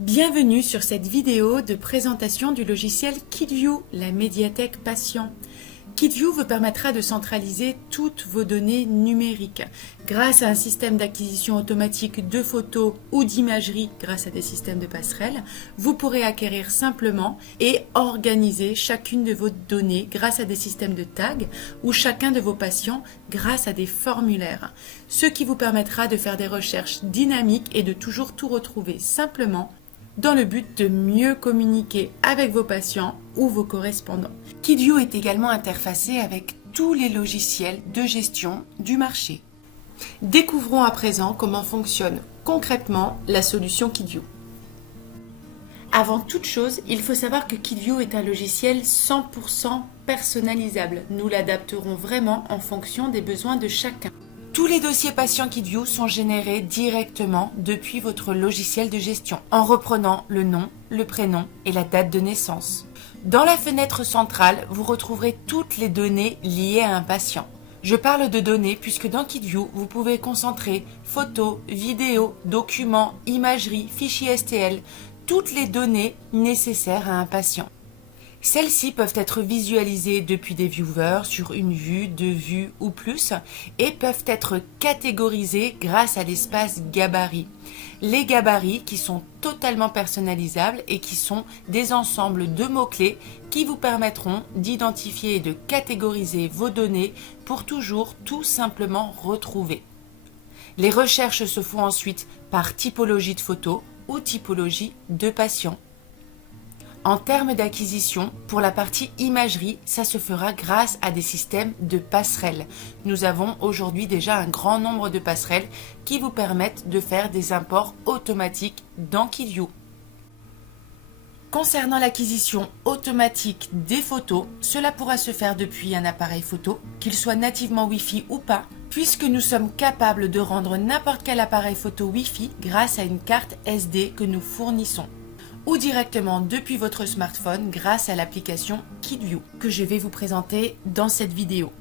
Bienvenue sur cette vidéo de présentation du logiciel KidView, la médiathèque patient. KidView vous permettra de centraliser toutes vos données numériques. Grâce à un système d'acquisition automatique de photos ou d'imagerie grâce à des systèmes de passerelle, vous pourrez acquérir simplement et organiser chacune de vos données grâce à des systèmes de tags ou chacun de vos patients grâce à des formulaires. Ce qui vous permettra de faire des recherches dynamiques et de toujours tout retrouver simplement dans le but de mieux communiquer avec vos patients ou vos correspondants. KidView est également interfacé avec tous les logiciels de gestion du marché. Découvrons à présent comment fonctionne concrètement la solution KidView. Avant toute chose, il faut savoir que KidView est un logiciel 100% personnalisable. Nous l'adapterons vraiment en fonction des besoins de chacun. Tous les dossiers patients KidView sont générés directement depuis votre logiciel de gestion en reprenant le nom, le prénom et la date de naissance. Dans la fenêtre centrale, vous retrouverez toutes les données liées à un patient. Je parle de données puisque dans KidView, vous pouvez concentrer photos, vidéos, documents, imagerie, fichiers STL, toutes les données nécessaires à un patient. Celles-ci peuvent être visualisées depuis des viewers sur une vue, deux vues ou plus et peuvent être catégorisées grâce à l'espace gabarit. Les gabarits qui sont totalement personnalisables et qui sont des ensembles de mots-clés qui vous permettront d'identifier et de catégoriser vos données pour toujours tout simplement retrouver. Les recherches se font ensuite par typologie de photo ou typologie de patient. En termes d'acquisition, pour la partie imagerie, ça se fera grâce à des systèmes de passerelles. Nous avons aujourd'hui déjà un grand nombre de passerelles qui vous permettent de faire des imports automatiques dans KidView. Concernant l'acquisition automatique des photos, cela pourra se faire depuis un appareil photo, qu'il soit nativement Wi-Fi ou pas, puisque nous sommes capables de rendre n'importe quel appareil photo Wi-Fi grâce à une carte SD que nous fournissons, ou directement depuis votre smartphone grâce à l'application KidView que je vais vous présenter dans cette vidéo.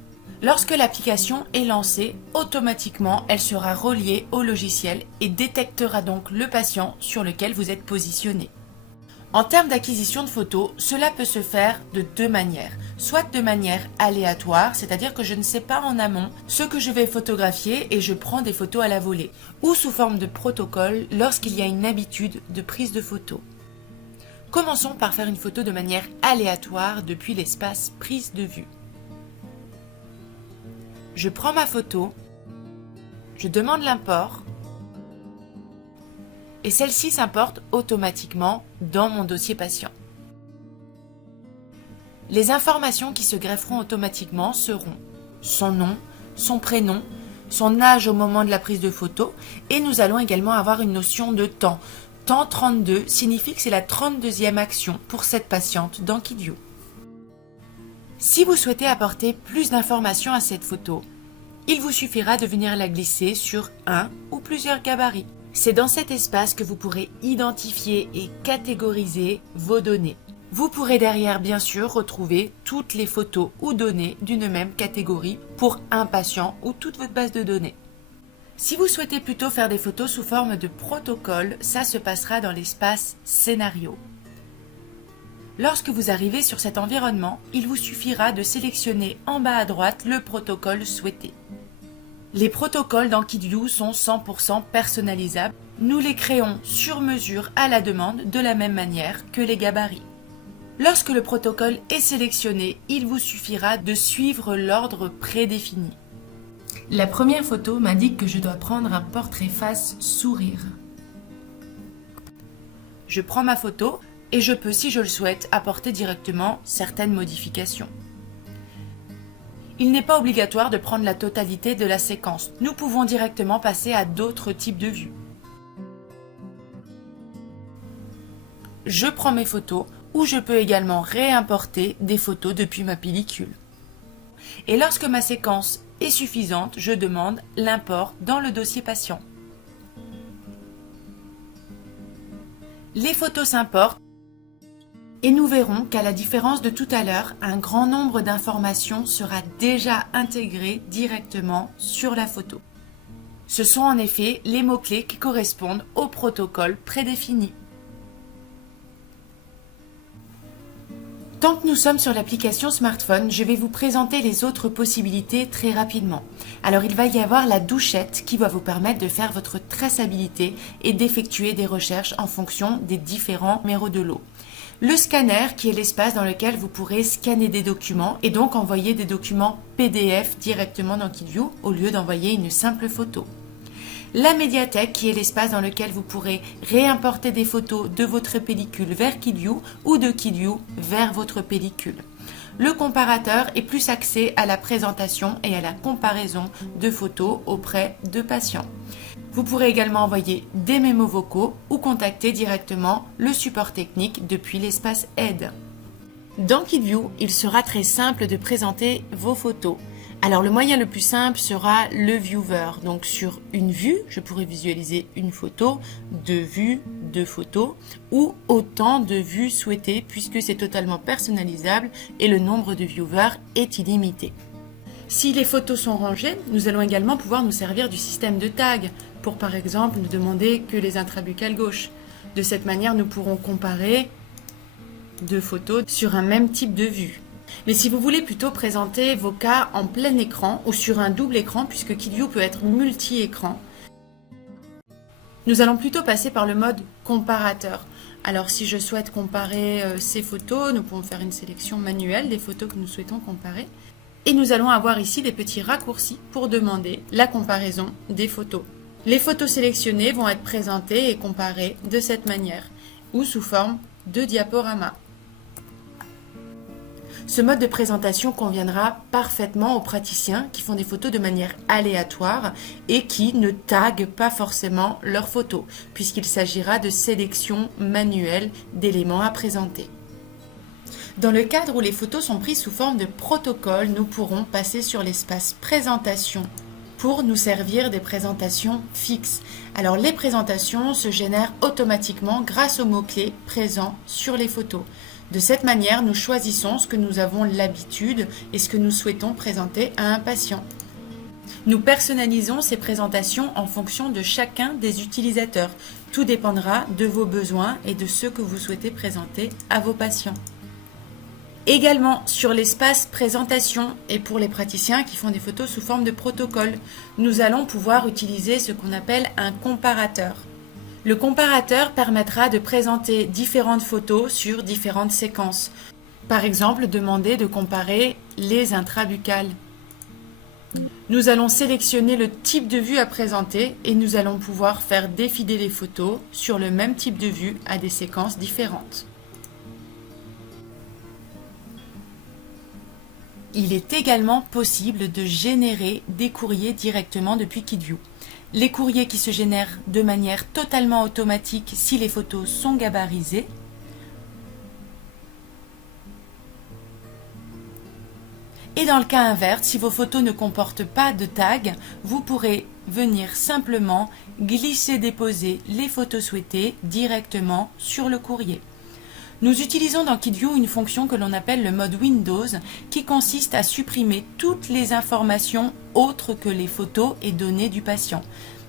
Lorsque l'application est lancée, automatiquement elle sera reliée au logiciel et détectera donc le patient sur lequel vous êtes positionné. En termes d'acquisition de photos, cela peut se faire de deux manières. Soit de manière aléatoire, c'est-à-dire que je ne sais pas en amont ce que je vais photographier et je prends des photos à la volée, ou sous forme de protocole lorsqu'il y a une habitude de prise de photos. Commençons par faire une photo de manière aléatoire depuis l'espace prise de vue. Je prends ma photo, je demande l'import et celle-ci s'importe automatiquement dans mon dossier patient. Les informations qui se grefferont automatiquement seront son nom, son prénom, son âge au moment de la prise de photo et nous allons également avoir une notion de temps. Temps 32 signifie que c'est la 32e action pour cette patiente dans KidView. Si vous souhaitez apporter plus d'informations à cette photo, il vous suffira de venir la glisser sur un ou plusieurs gabarits. C'est dans cet espace que vous pourrez identifier et catégoriser vos données. Vous pourrez derrière bien sûr retrouver toutes les photos ou données d'une même catégorie pour un patient ou toute votre base de données. Si vous souhaitez plutôt faire des photos sous forme de protocole, ça se passera dans l'espace scénario. Lorsque vous arrivez sur cet environnement, il vous suffira de sélectionner en bas à droite le protocole souhaité. Les protocoles dans KidView sont 100% personnalisables. Nous les créons sur mesure à la demande de la même manière que les gabarits. Lorsque le protocole est sélectionné, il vous suffira de suivre l'ordre prédéfini. La première photo m'indique que je dois prendre un portrait face sourire. Je prends ma photo et je peux, si je le souhaite, apporter directement certaines modifications. Il n'est pas obligatoire de prendre la totalité de la séquence. Nous pouvons directement passer à d'autres types de vues. Je prends mes photos ou je peux également réimporter des photos depuis ma pellicule. Et lorsque ma séquence est suffisante, je demande l'import dans le dossier patient. Les photos s'importent et nous verrons qu'à la différence de tout à l'heure, un grand nombre d'informations sera déjà intégré directement sur la photo. Ce sont en effet les mots-clés qui correspondent au protocole prédéfini. Tant que nous sommes sur l'application smartphone, je vais vous présenter les autres possibilités très rapidement. Alors il va y avoir la douchette qui va vous permettre de faire votre traçabilité et d'effectuer des recherches en fonction des différents numéros de lot. Le scanner qui est l'espace dans lequel vous pourrez scanner des documents et donc envoyer des documents PDF directement dans KidView au lieu d'envoyer une simple photo. La médiathèque qui est l'espace dans lequel vous pourrez réimporter des photos de votre pellicule vers KidView ou de KidView vers votre pellicule. Le comparateur est plus axé à la présentation et à la comparaison de photos auprès de patients. Vous pourrez également envoyer des mémos vocaux ou contacter directement le support technique depuis l'espace aide. Dans KidView, il sera très simple de présenter vos photos. Alors le moyen le plus simple sera le viewer. Donc sur une vue, je pourrai visualiser une photo, deux vues, deux photos ou autant de vues souhaitées puisque c'est totalement personnalisable et le nombre de viewers est illimité. Si les photos sont rangées, nous allons également pouvoir nous servir du système de tag pour par exemple ne demander que les intrabuccales gauche. De cette manière, nous pourrons comparer deux photos sur un même type de vue. Mais si vous voulez plutôt présenter vos cas en plein écran ou sur un double écran, puisque KidView peut être multi-écran, nous allons plutôt passer par le mode comparateur. Alors si je souhaite comparer ces photos, nous pouvons faire une sélection manuelle des photos que nous souhaitons comparer. Et nous allons avoir ici des petits raccourcis pour demander la comparaison des photos. Les photos sélectionnées vont être présentées et comparées de cette manière, ou sous forme de diaporama. Ce mode de présentation conviendra parfaitement aux praticiens qui font des photos de manière aléatoire et qui ne taguent pas forcément leurs photos, puisqu'il s'agira de sélection manuelle d'éléments à présenter. Dans le cadre où les photos sont prises sous forme de protocole, nous pourrons passer sur l'espace présentation pour nous servir des présentations fixes. Alors les présentations se génèrent automatiquement grâce aux mots-clés présents sur les photos. De cette manière, nous choisissons ce que nous avons l'habitude et ce que nous souhaitons présenter à un patient. Nous personnalisons ces présentations en fonction de chacun des utilisateurs. Tout dépendra de vos besoins et de ce que vous souhaitez présenter à vos patients. Également sur l'espace présentation et pour les praticiens qui font des photos sous forme de protocole, nous allons pouvoir utiliser ce qu'on appelle un comparateur. Le comparateur permettra de présenter différentes photos sur différentes séquences. Par exemple, demander de comparer les intrabuccales. Nous allons sélectionner le type de vue à présenter et nous allons pouvoir faire défiler les photos sur le même type de vue à des séquences différentes. Il est également possible de générer des courriers directement depuis KidView. Les courriers qui se génèrent de manière totalement automatique si les photos sont gabarisées. Et dans le cas inverse, si vos photos ne comportent pas de tag, vous pourrez venir simplement glisser-déposer les photos souhaitées directement sur le courrier. Nous utilisons dans KidView une fonction que l'on appelle le mode Windows qui consiste à supprimer toutes les informations autres que les photos et données du patient.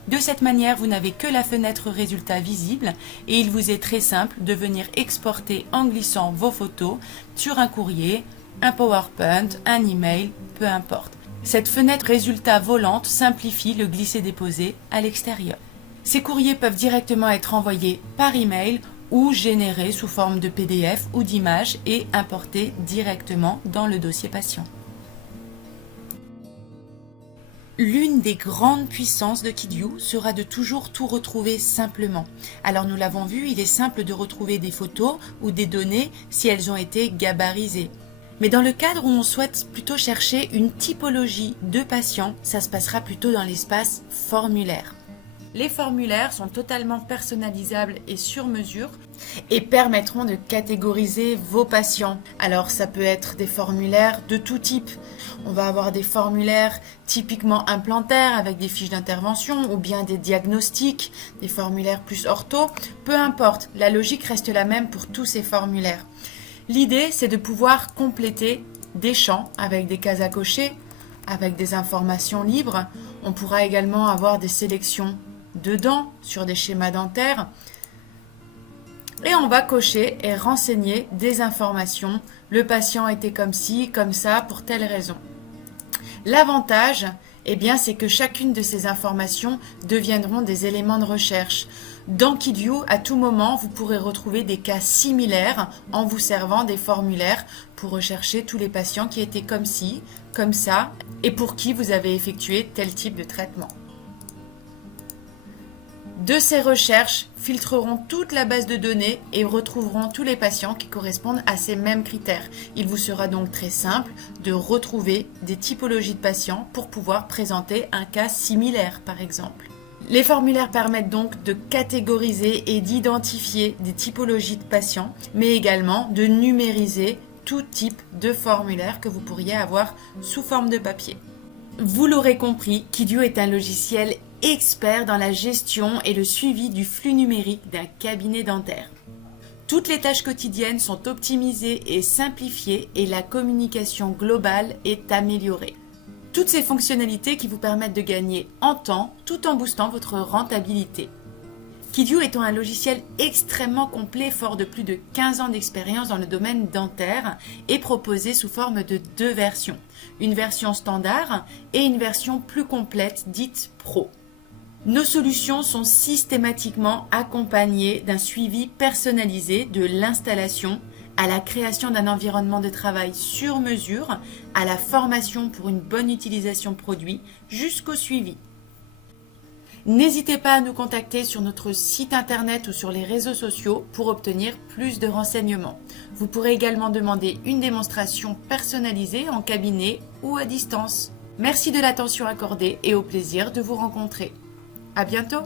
De cette manière, vous n'avez que la fenêtre résultat visible et il vous est très simple de venir exporter en glissant vos photos sur un courrier, un PowerPoint, un email, peu importe. Cette fenêtre résultat volante simplifie le glisser-déposer à l'extérieur. Ces courriers peuvent directement être envoyés par email ou générés sous forme de PDF ou d'image et importés directement dans le dossier patient. L'une des grandes puissances de KidView sera de toujours tout retrouver simplement. Alors nous l'avons vu, il est simple de retrouver des photos ou des données si elles ont été gabarisées. Mais dans le cadre où on souhaite plutôt chercher une typologie de patients, ça se passera plutôt dans l'espace formulaire. Les formulaires sont totalement personnalisables et sur mesure et permettront de catégoriser vos patients. Alors ça peut être des formulaires de tout type. On va avoir des formulaires typiquement implantaires avec des fiches d'intervention ou bien des diagnostics, des formulaires plus ortho. Peu importe, la logique reste la même pour tous ces formulaires. L'idée, c'est de pouvoir compléter des champs avec des cases à cocher, avec des informations libres. On pourra également avoir des sélections dedans sur des schémas dentaires. Et on va cocher et renseigner des informations. Le patient était comme ci, comme ça, pour telle raison. L'avantage, eh bien, c'est que chacune de ces informations deviendront des éléments de recherche. Dans KidView, à tout moment, vous pourrez retrouver des cas similaires en vous servant des formulaires pour rechercher tous les patients qui étaient comme ci, comme ça, et pour qui vous avez effectué tel type de traitement. De ces recherches filtreront toute la base de données et retrouveront tous les patients qui correspondent à ces mêmes critères. Il vous sera donc très simple de retrouver des typologies de patients pour pouvoir présenter un cas similaire, par exemple. Les formulaires permettent donc de catégoriser et d'identifier des typologies de patients, mais également de numériser tout type de formulaire que vous pourriez avoir sous forme de papier. Vous l'aurez compris, KidView est un logiciel expert dans la gestion et le suivi du flux numérique d'un cabinet dentaire. Toutes les tâches quotidiennes sont optimisées et simplifiées et la communication globale est améliorée. Toutes ces fonctionnalités qui vous permettent de gagner en temps tout en boostant votre rentabilité. KidView étant un logiciel extrêmement complet, fort de plus de 15 ans d'expérience dans le domaine dentaire, est proposé sous forme de 2 versions. Une version standard et une version plus complète dite Pro. Nos solutions sont systématiquement accompagnées d'un suivi personnalisé de l'installation à la création d'un environnement de travail sur mesure, à la formation pour une bonne utilisation produit, jusqu'au suivi. N'hésitez pas à nous contacter sur notre site internet ou sur les réseaux sociaux pour obtenir plus de renseignements. Vous pourrez également demander une démonstration personnalisée en cabinet ou à distance. Merci de l'attention accordée et au plaisir de vous rencontrer. À bientôt!